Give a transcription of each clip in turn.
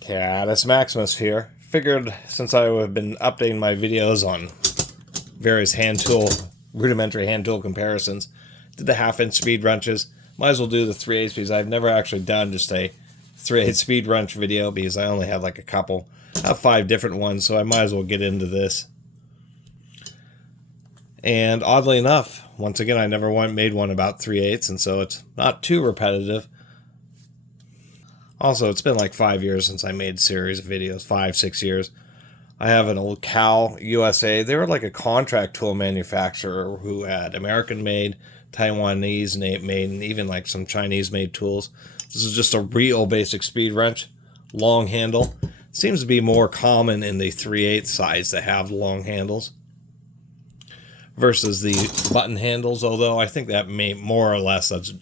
Catus Maximus here. Figured since I have been updating my videos on various rudimentary hand tool comparisons, did the 1/2-inch speed wrenches, might as well do the 3/8 because I've never actually done just a 3/8 speed wrench video because I only have like a couple. I have 5 different ones, so I might as well get into this. And oddly enough, once again, I never made one about 3/8, and so it's not too repetitive. Also, it's been like 5 years since I made a series of videos, 5-6 years. I have an old Cal USA. They were like a contract tool manufacturer who had American-made, Taiwanese-made, and even like some Chinese-made tools. This is just a real basic speed wrench, long handle. Seems to be more common in the 3/8 size to have long handles versus the button handles, although I think that may more or less that's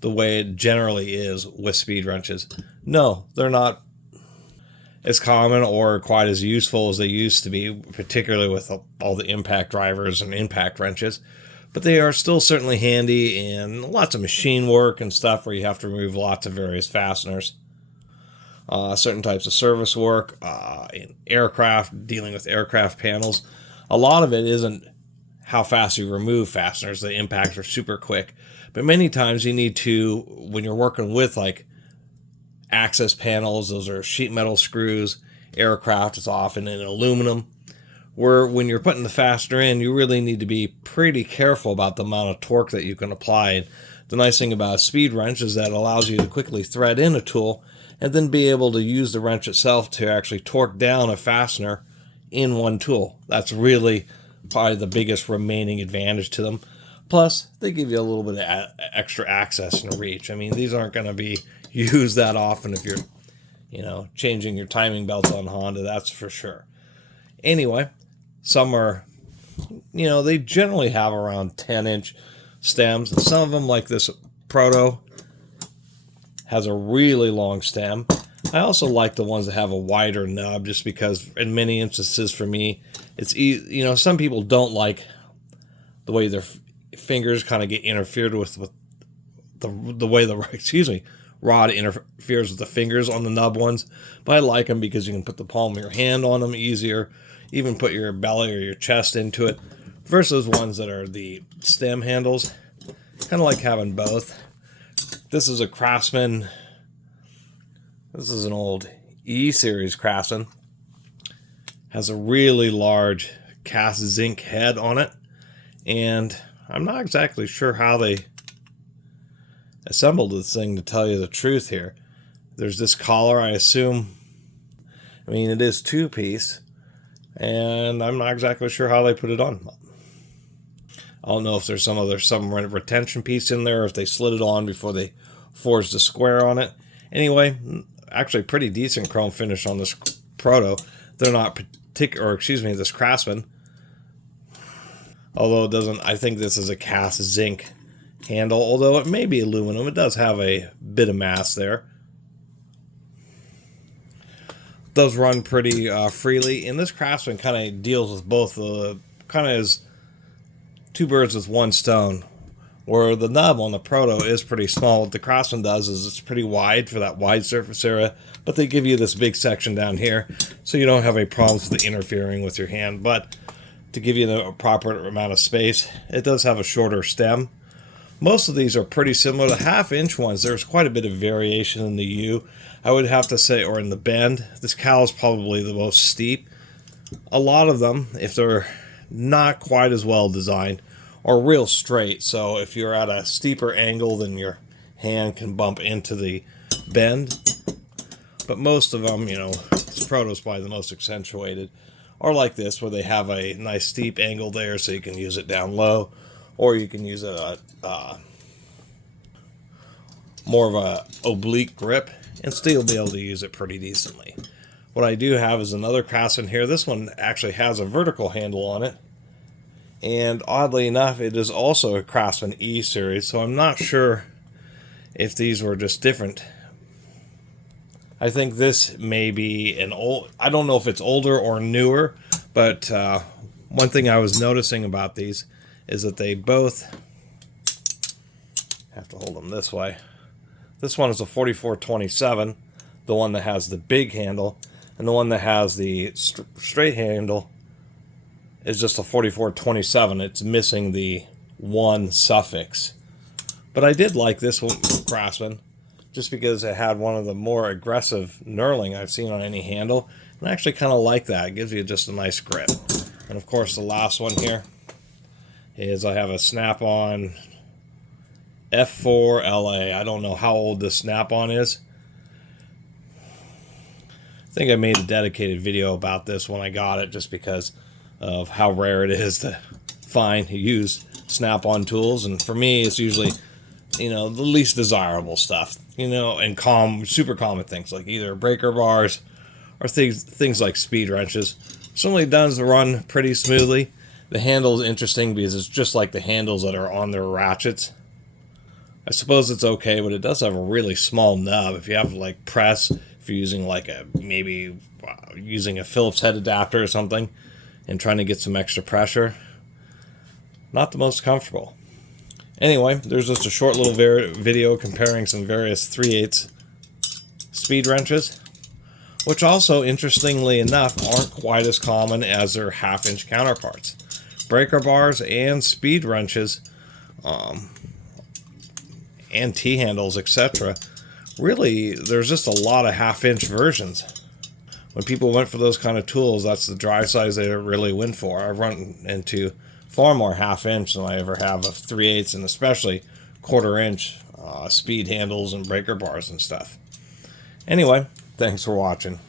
the way it generally is with speed wrenches. No, they're not as common or quite as useful as they used to be, particularly with all the impact drivers and impact wrenches. But they are still certainly handy in lots of machine work and stuff where you have to remove lots of various fasteners. Certain types of service work, in aircraft, dealing with aircraft panels. A lot of it isn't how fast you remove fasteners. The impacts are super quick. But many times you need to, when you're working with like access panels, those are sheet metal screws. Aircraft is often in aluminum. Where when you're putting the fastener in, you really need to be pretty careful about the amount of torque that you can apply. And the nice thing about a speed wrench is that it allows you to quickly thread in a tool and then be able to use the wrench itself to actually torque down a fastener in one tool. That's probably the biggest remaining advantage to them. Plus, they give you a little bit of extra access and reach. I mean, these aren't going to be used that often if you're, changing your timing belts on Honda, that's for sure. Anyway, some are, they generally have around 10-inch stems. Some of them, like this Proto, has a really long stem. I also like the ones that have a wider nub just because in many instances for me, it's easy. Some people don't like the way their fingers kind of get interfered with the way the rod interferes with the fingers on the nub ones. But I like them because you can put the palm of your hand on them easier, even put your belly or your chest into it, versus ones that are the stem handles. Kind of like having both. This is a Craftsman. This is an old E-series Craftsman. Has a really large cast zinc head on it, and I'm not exactly sure how they assembled this thing, to tell you the truth here. There's this collar, I assume. It is 2-piece, and I'm not exactly sure how they put it on. I don't know if there's some retention piece in there, or if they slid it on before they forged a square on it. Anyway, actually pretty decent chrome finish on this Proto. They're not this Craftsman. Although it doesn't, I think this is a cast zinc handle, although it may be aluminum. It does have a bit of mass there. It does run pretty freely, and this Craftsman kind of deals with both kind of is 2 birds with 1 stone, where the nub on the Proto is pretty small. What the Craftsman does is it's pretty wide for that wide surface area, but they give you this big section down here, so you don't have any problems with interfering with your hand. But to give you the proper amount of space, it does have a shorter stem. Most of these are pretty similar. The 1/2-inch ones, there's quite a bit of variation in the U, I would have to say, or in the bend. This Cal is probably the most steep. A lot of them, if they're not quite as well designed, are real straight. So if you're at a steeper angle, then your hand can bump into the bend. But most of them, this Proto's probably the most accentuated, are like this, where they have a nice steep angle there, so you can use it down low, or you can use more of a oblique grip and still be able to use it pretty decently. What I do have is another Craftsman here. This one actually has a vertical handle on it, and oddly enough, it is also a Craftsman E-series, so I'm not sure if these were just different. I think this may be I don't know if it's older or newer, but one thing I was noticing about these is that they both have to hold them this way. This one is a 4427. the one that has the big handle, and the one that has the straight handle is just a 4427. It's missing the 1 suffix. But I did like this one from Craftsman, just because it had one of the more aggressive knurling I've seen on any handle. And I actually kind of like that. It gives you just a nice grip. And of course the last one here is I have a Snap-on F4 LA. I don't know how old this Snap-on is. I think I made a dedicated video about this when I got it, just because of how rare it is to find use Snap-on tools. And for me, it's usually, you know, the least desirable stuff, you know, and super common things like either breaker bars or things like speed wrenches. Certainly does run pretty smoothly. The handle is interesting because it's just like the handles that are on their ratchets. I suppose it's okay, but it does have a really small nub. If you have to like press, if you're using like maybe using a Phillips head adapter or something and trying to get some extra pressure, not the most comfortable. Anyway, there's just a short little video comparing some various 3/8 speed wrenches, which also, interestingly enough, aren't quite as common as their 1/2-inch counterparts. Breaker bars and speed wrenches, and T-handles, etc. Really, there's just a lot of 1/2-inch versions. When people went for those kind of tools, that's the drive size they really went for. I've run into far more 1/2-inch than I ever have of 3/8, and especially 1/4-inch speed handles and breaker bars and stuff. Anyway, thanks for watching.